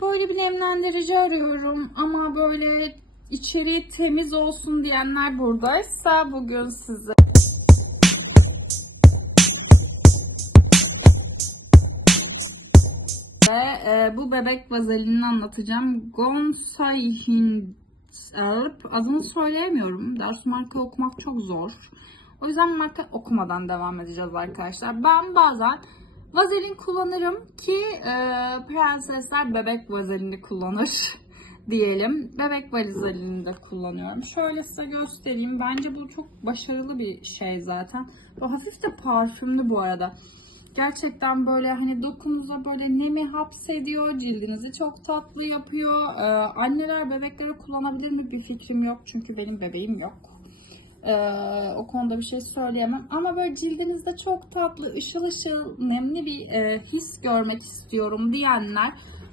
Böyle bir nemlendirici arıyorum ama böyle içeriği temiz olsun diyenler buradaysa bugün size ve e, bu bebek vazelinini anlatacağım. Gonsahin Elp adını söyleyemiyorum. Ders marka okumak çok zor. O yüzden marka okumadan devam edeceğiz arkadaşlar. Ben bazen vazelin kullanırım ki e, prensesler bebek vazelini kullanır diyelim. Bebek vazelini de kullanıyorum. Şöyle size göstereyim. Bence bu çok başarılı bir şey zaten. Bu hafif de parfümlü bu arada. Gerçekten böyle hani dokunuza böyle nemi hapsediyor, cildinizi çok tatlı yapıyor. Ee, anneler bebeklere kullanabilir mi bir fikrim yok çünkü benim bebeğim yok. Ee, o konuda bir şey söyleyemem. Ama böyle cildinizde çok tatlı, ışıl ışıl, nemli bir e, his görmek istiyorum diyenler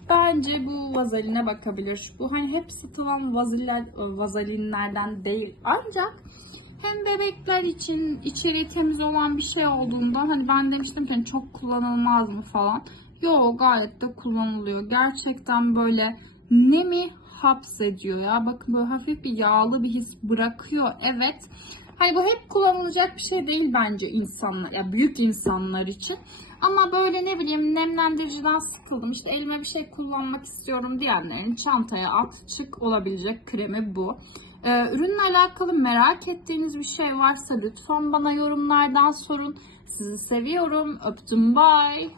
bence bu vazeline bakabilir. Bu hani hep satılan vaziller, vazelinlerden değil. Ancak hem bebekler için içeriği temiz olan bir şey olduğunda hani ben demiştim ki hani çok kullanılmaz mı falan. Yo gayet de kullanılıyor. Gerçekten böyle nemi hapsediyor ya. Bakın böyle hafif bir yağlı bir his bırakıyor. Evet. Hani bu hep kullanılacak bir şey değil bence insanlar, ya büyük insanlar için. Ama böyle ne bileyim nemlendiriciden sıkıldım. İşte elime bir şey kullanmak istiyorum diyenlerin çantaya at çık olabilecek kremi bu. Ee, ürünle alakalı merak ettiğiniz bir şey varsa lütfen bana yorumlardan sorun. Sizi seviyorum. Öptüm. Bye.